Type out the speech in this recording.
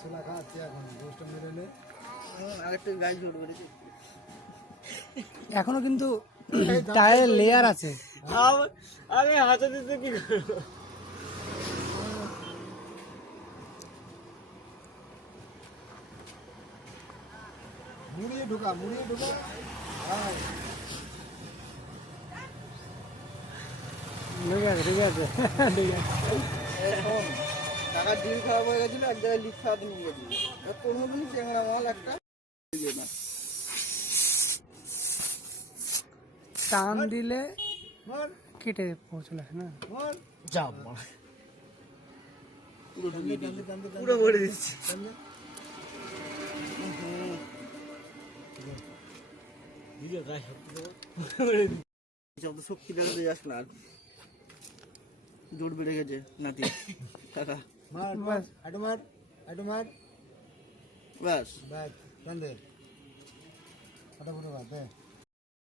ছোলা খাচ্ছে এখন গোষ্ঠ মেরে নে আরেকটা গাছ জোর করেছি এখনো কিন্তু টায়ারের লেয়ার আছে। আমি হাতে দিতে কি করবো মুড়িয়ে ঢুকা হ্যাঁ ঠিক আছে ঠিক আছে ঠিক আছে। টাকার ডিল খারাপ হয়ে গেছিল, এক জায়গায় লিক খারাপ নিয়ে গেছিল। তোর মতন চেংড়া মাল একটা না টান দিলে মার কেটে পৌঁছলে না। মার যা পুরো ঢুকিয়ে দিচ্ছি, পুরো ভরে দিচ্ছি। শক্তি বেরোতে যাস না, জোর বেড়ে গেছে নাতি কাকা। মার বাস। আটু মার ব্যাস ব্যাস টান দে ফটাফট বাদ দে